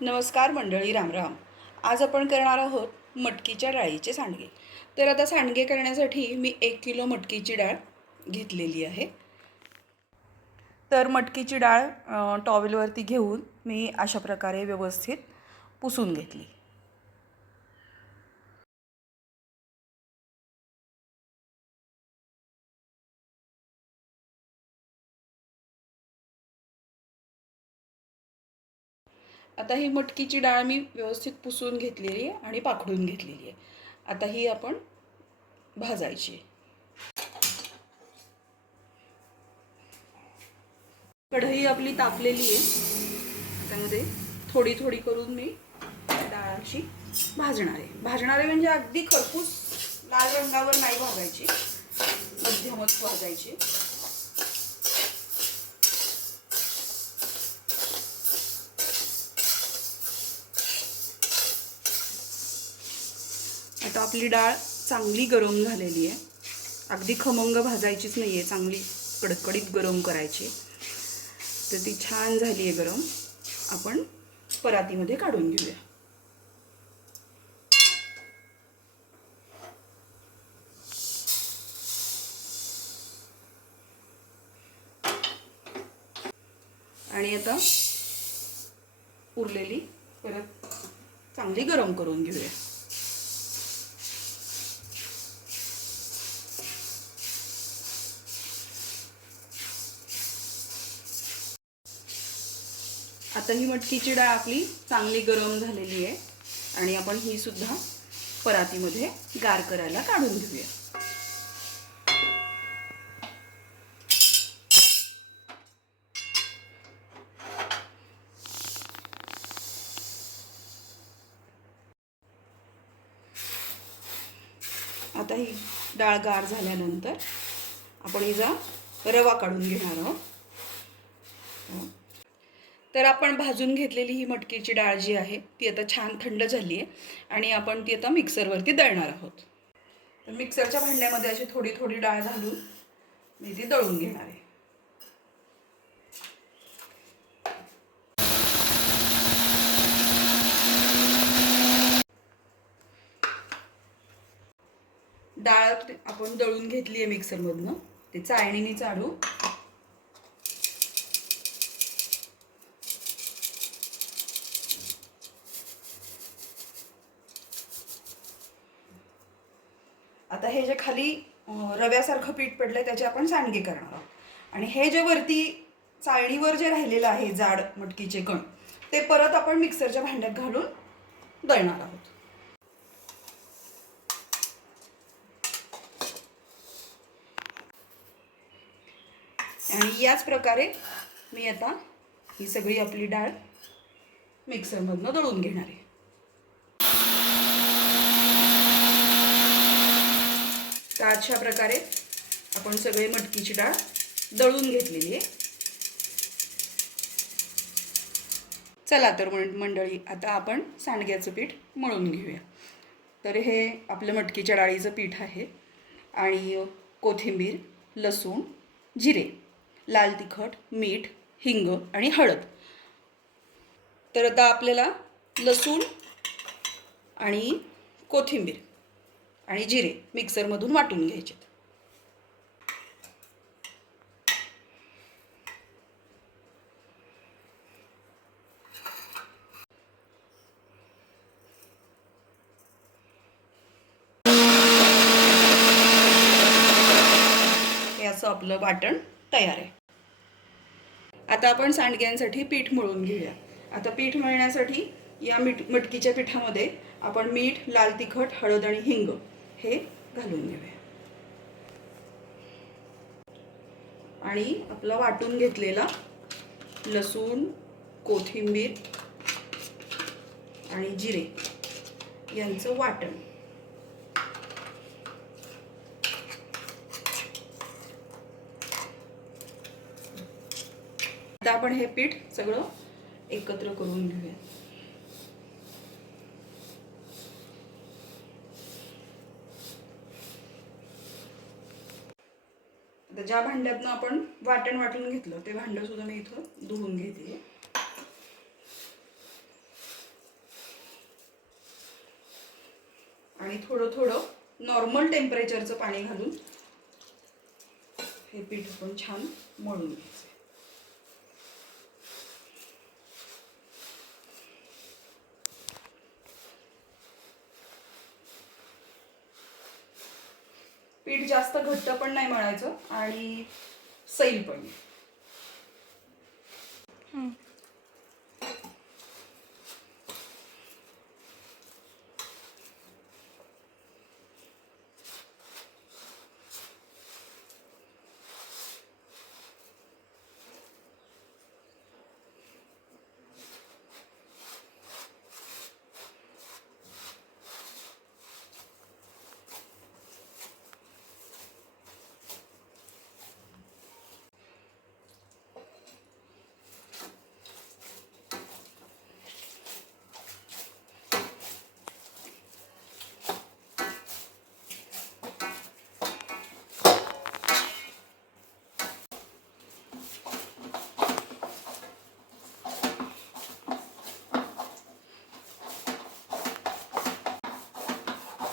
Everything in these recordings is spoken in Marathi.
नमस्कार मंडळी, रामराम. आज आपण करणार आहोत मटकीच्या डाळीचे सांडगे. तर आता सांडगे करण्यासाठी मी 1 किलो मटकीची डाळ घेतलेली आहे. तर मटकीची डाळ टॉवेलवरती घेऊन मी अशा प्रकारे व्यवस्थित पुसून घेतली. आता ही मटकीची डाळ मी व्यवस्थित पुसून घेतलेली आहे आणि पाखडून घेतलेली आहे. आता ही आपण भाजायची. कढई आपली तापलेली आहे. त्यामध्ये थोडी थोडी करून मी डाळ अशी भाजणार आहे म्हणजे अगदी खरपूस लाल रंगावर नाही भाजायची, मध्यमच भाजायची. आता आपली डाळ चांगली गरम झालेली आहे. अगदी खमंग भाजायचीच नाही आहे, चांगली कडकडीत गरम करायची. तर ती छान झाली आहे गरम. आपण परातीमध्ये काढून घेऊया. आणि आता उरलेली परत चांगली गरम करून घेऊया. आता ही मटकीची डाळ आपली चांगली गरम झालेली आहे आणि आपण ही सुद्धा परातीमध्ये गार करायला काढून घेऊया. आता ही डाळ गार झाल्यानंतर आपण हिचा रवा काढून घेणार आहोत. तर आपण भाजून घेतलेली ही मटकीची डाळ जी आहे ती आता छान थंड झाली आहे आणि आपण ती आता मिक्सरवरती दळणार आहोत. तर मिक्सरच्या भांड्यामध्ये अशी थोडी थोडी डाळ घालून मी ती दळून घेणार आहे. डाळ आपण दळून घेतली आहे मिक्सरमधनं. ते चाळणीने चाळू. आता हे जे खाली रव्यासारखं पीठ पडलंय त्याचे आपण सांडगे करणार आहोत आणि हे जे वरती चाळणीवर जे राहिलेलं आहे जाड मटकीचे कण ते परत आपण मिक्सरच्या भांड्यात घालून दळणार आहोत. आणि याच प्रकारे मी आता ही सगळी आपली डाळ मिक्सरमधनं दळून घेणार आहे. तर अशा प्रकारे आपण सगळी मटकीची डाळ दळून घेतलेली आहे. चला तर मंडळी, आता आपण सांडग्याचं पीठ मळून घेऊया. तर हे आपलं मटकीच्या डाळीचं पीठ आहे आणि कोथिंबीर, लसूण, जिरे, लाल तिखट, मीठ, हिंग आणि हळद. तर आता आपल्याला लसूण आणि कोथिंबीर आणि जिरे मिक्सरमधून वाटून घ्यायचे. हे असं आपलं वाटण तयार आहे. आता आपण सांडग्यांसाठी पीठ मळून घेऊया. आता पीठ मळण्यासाठी या मटकीच्या पिठामध्ये आपण मीठ, लाल तिखट, हळद आणि हिंग हे घालून घेऊया. आणि आपला वाटून घेतलेला लसूण, कोथिंबीर आणि जिरे यांचं वाटण. आता आपण हे पीठ सगळं एकत्र करून घेऊया. आता ज्या भांड्यातनं आपण वाटण वाटून घेतलं ते भांडं सुद्धा मी इथं धुवून घेते. आणि थोडं थोडं नॉर्मल टेम्परेचरचं पाणी घालून हे पीठ आपण छान मळून घ्यायचं. पीठ जास्त घट्ट पण नाही मळायचं आणि सैल पण नाही.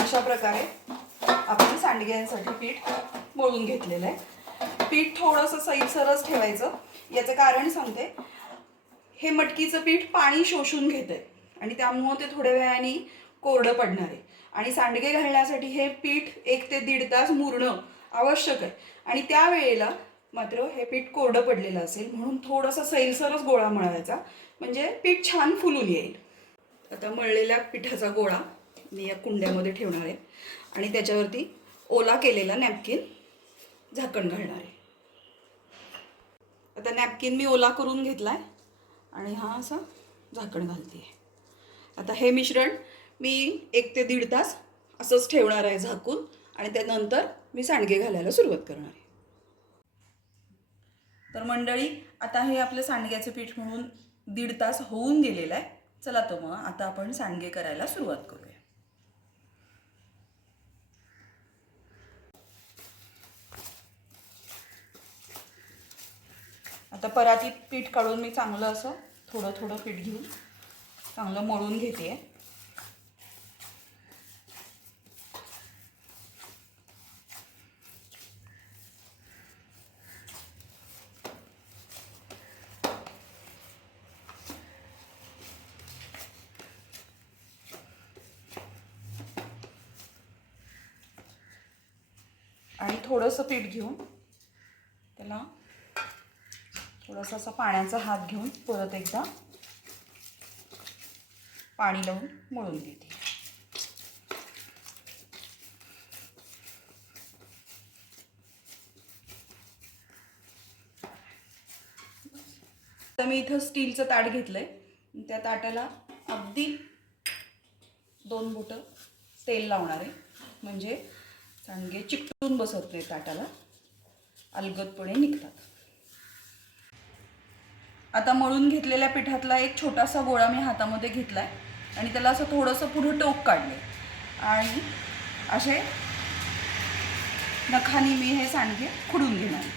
अशा प्रकारे आपण सांडग्यांसाठी पीठ मळून घेतलेलं आहे. पीठ थोडंसं सैलसरच ठेवायचं. याचं कारण सांगते, हे मटकीचं पीठ पाणी शोषून घेतंय आणि त्यामुळं ते थोड्या वेळाने कोरडं पडणार आहे. आणि सांडगे घालण्यासाठी हे पीठ 1 ते 1.5 तास मुरणं आवश्यक आहे. आणि त्यावेळेला मात्र हे पीठ कोरडं पडलेलं असेल, म्हणून थोडासा सैलसरच गोळा मळायचा, म्हणजे पीठ छान फुलून येईल. आता मळलेल्या पिठाचा गोळा मी या कुंड्यामध्ये ठेवणार आहे आणि त्याच्यावरती ओला केलेला नॅपकिन झाकण घालणार आहे. आता नॅपकिन मी ओला करून घेतलाय आणि हा असा झाकण घालते. आता हे मिश्रण मी 1 ते 1.5 तास असंच ठेवणार आहे झाकून आणि त्यानंतर मी सांडगे घालायला सुरुवात करणार आहे. तर मंडळी, आता हे आपलं सांडग्याचं पीठ म्हणून 1.5 तास होऊन गेलेलं आहे. चला तर मग आता आपण सांडगे करायला सुरुवात करूया. आता परातीत पीठ काढून मी चांगलं असं थोडं थोडं पीठ घेऊन चांगलं मळून घेते. आणि थोडंसं पीठ घेऊन त्याला थोडासा असा पाण्याचा हात घेऊन परत एकदा पाणी लावून मळून घेते. आता मी इथं स्टीलचं ताट घेतलंय. त्या ताटाला अगदी 2 बोटं तेल लावणार आहे, म्हणजे सांडगे चिकटून बसत नाही ताटाला, अलगदपणे निघतात. आता मळून घेतलेल्या पिठातला एक छोटासा गोळा मी हातामध्ये घेतलाय आणि त्याला असं थोडंसं पुढं टोक काढले आणि असे नखानी मी हे सांडगे खुडून घेणार.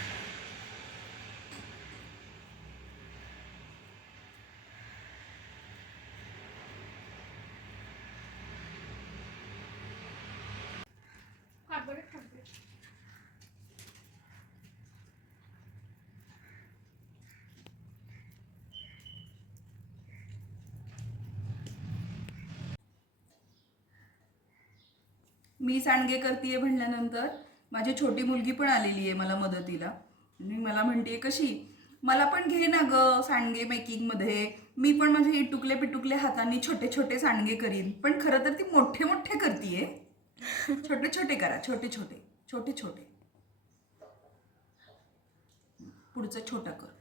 मी सांडगे करते म्हणल्यानंतर माझी छोटी मुलगी पण आलेली आहे मला मदतीला. आणि मला म्हणते, कशी मला पण घे ना ग सांडगे मेकिंगमध्ये, मी पण माझे इटुकले पिटुकले हातांनी छोटे छोटे सांडगे करीन. पण खरं तर ती मोठे मोठे करतीये. छोटे छोटे करा, छोटे छोटे छोटे छोटे, पुढचं छोटं कर.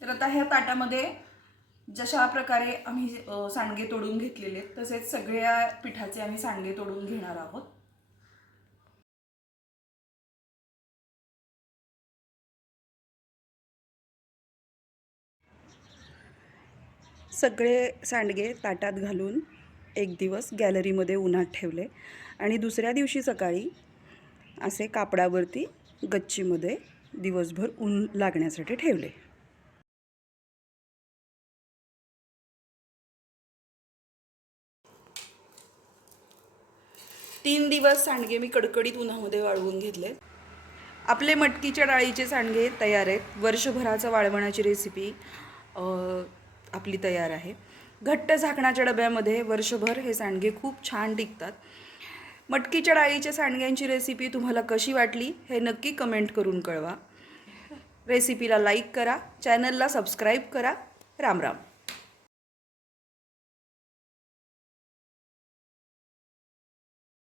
तर आता ह्या ताटामध्ये जशा प्रकारे आम्ही सांडगे तोडून घेतलेले आहेत तसेच सगळ्या पिठाचे आम्ही सांडगे तोडून घेणार आहोत. सगळे सांडगे ताटात घालून एक दिवस गॅलरीमध्ये उन्हात ठेवले आणि दुसऱ्या दिवशी सकाळी असे कापडावरती गच्चीमध्ये दिवसभर ऊन लागण्यासाठी ठेवले. 3 दिवस सांडगे मी कडकडीत उन्हामध्ये वाळवून घेतले. आपले मटकीच्या डाळीचे सांडगे तयार आहेत. वर्षभराचं वाळवणाची रेसिपी आपली तयार आहे. घट्ट झाकणाच्या डब्यामध्ये वर्षभर हे सांडगे खूप छान टिकतात. मटकीच्या डाळीच्या सांडग्यांची रेसिपी तुम्हाला कशी वाटली हे नक्की कमेंट करून कळवा. रेसिपीला लाईक करा, चॅनलला सबस्क्राईब करा. राम राम.